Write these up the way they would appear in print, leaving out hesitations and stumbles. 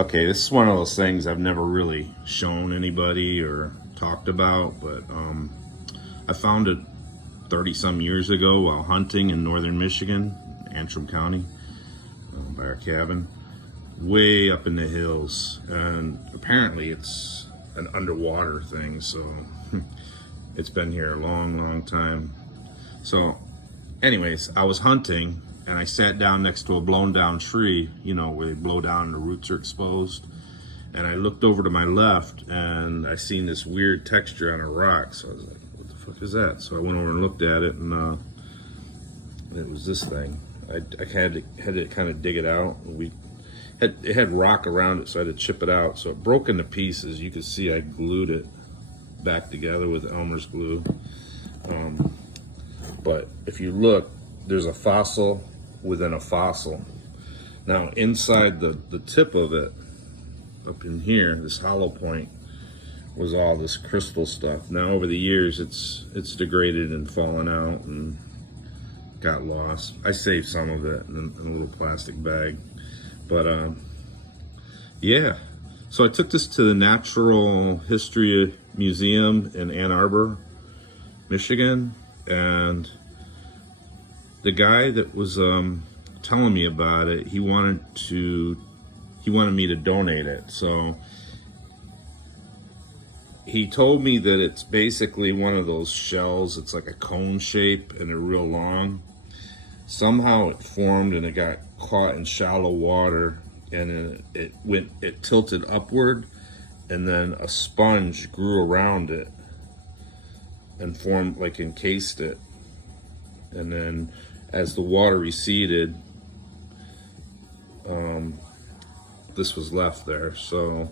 Okay, this is one of those things I've never really shown anybody or talked about, but I found it 30 some years ago while hunting in northern Michigan, Antrim County, by our cabin, way up in the hills. And apparently it's an underwater thing, so it's been here a long time. So anyways, I was hunting and I sat down next to a blown down tree, you know, where they blow down and the roots are exposed. And I looked over to my left and I seen this weird texture on a rock. So I was like, what the fuck is that? So I went over and looked at it, and it was this thing. I had to kind of dig it out. It had rock around it, so I had to chip it out. So it broke into pieces. You could see I glued it back together with Elmer's glue. But if you look, there's a fossil within a fossil. Now inside the tip of it, up in here, this hollow point, was all this crystal stuff. Now over the years it's degraded and fallen out and got lost. I saved some of it in a little plastic bag. But yeah, so I took this to the Natural History Museum in Ann Arbor, Michigan, and the guy that was telling me about it, he wanted me to donate it. So he told me that it's basically one of those shells. It's like a cone shape and they're real long. Somehow it formed and it got caught in shallow water, and it tilted upward, and then a sponge grew around it and formed, like, encased it. And then as the water receded, this was left there. So,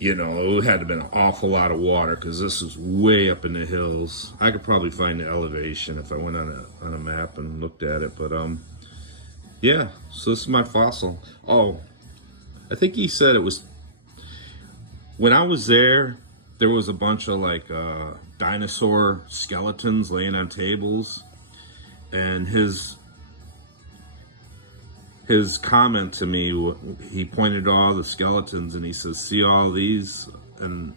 you know, it had to have been an awful lot of water, because this was way up in the hills. I could probably find the elevation if I went on a map and looked at it. But yeah, so this is my fossil. Oh, I think he said it was, when I was there was a bunch of like dinosaur skeletons laying on tables, and his comment to me, he pointed to all the skeletons and he says, see all these? And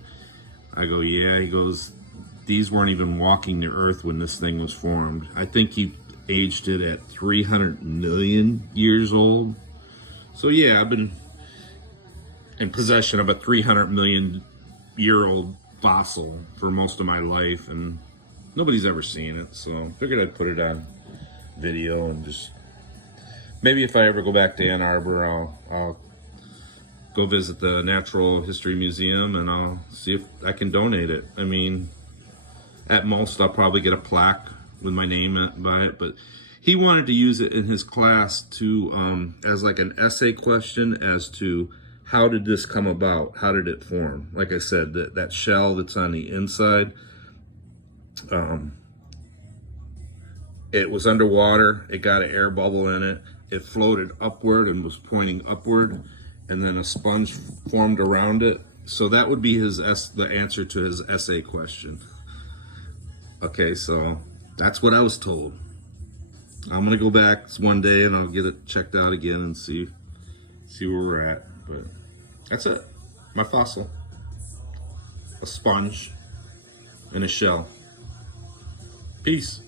I go, yeah. He goes, these weren't even walking the earth when this thing was formed. I think he aged it at 300 million years old. So yeah, I've been in possession of a 300 million year old fossil for most of my life, and nobody's ever seen it. So figured I'd put it on video, and just maybe if I ever go back to Ann Arbor, I'll go visit the Natural History Museum and I'll see if I can donate it. I mean, at most I'll probably get a plaque with my name by it, but he wanted to use it in his class to as like an essay question as to how did this come about? How did it form? Like I said, that shell that's on the inside, it was underwater. It got an air bubble in it. It floated upward and was pointing upward, and then a sponge formed around it. So that would be the answer to his essay question. Okay, so that's what I was told. I'm gonna go back one day and I'll get it checked out again and see where we're at. But that's it. My fossil. A sponge in a shell. Peace.